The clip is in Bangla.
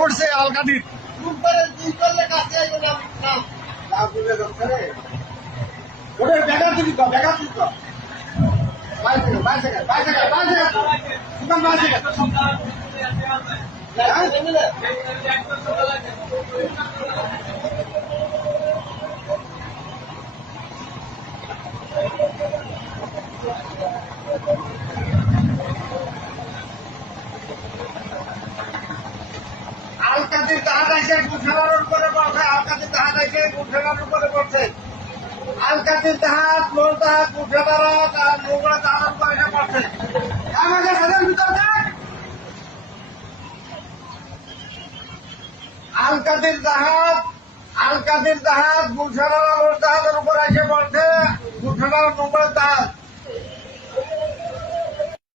করছে আলকাদির আলকাদির জাহাজ এসে গুলশানের উপরে পড়ছে। আলকাদির জাহাজ এসে গুলশানের উপরে পড়ছে। আলকাদির জাহাজ লোক জাহাজ গুলশানারা তার নোংরা জাহাজ উপরে এসে পড়ছে। আমাদের হাতের ভিতর দেখ আলকাদির জাহাজ গুলশানারা লোক জাহাজের উপরে এসে পড়ছে। গুলশানার নোংরা জাহাজ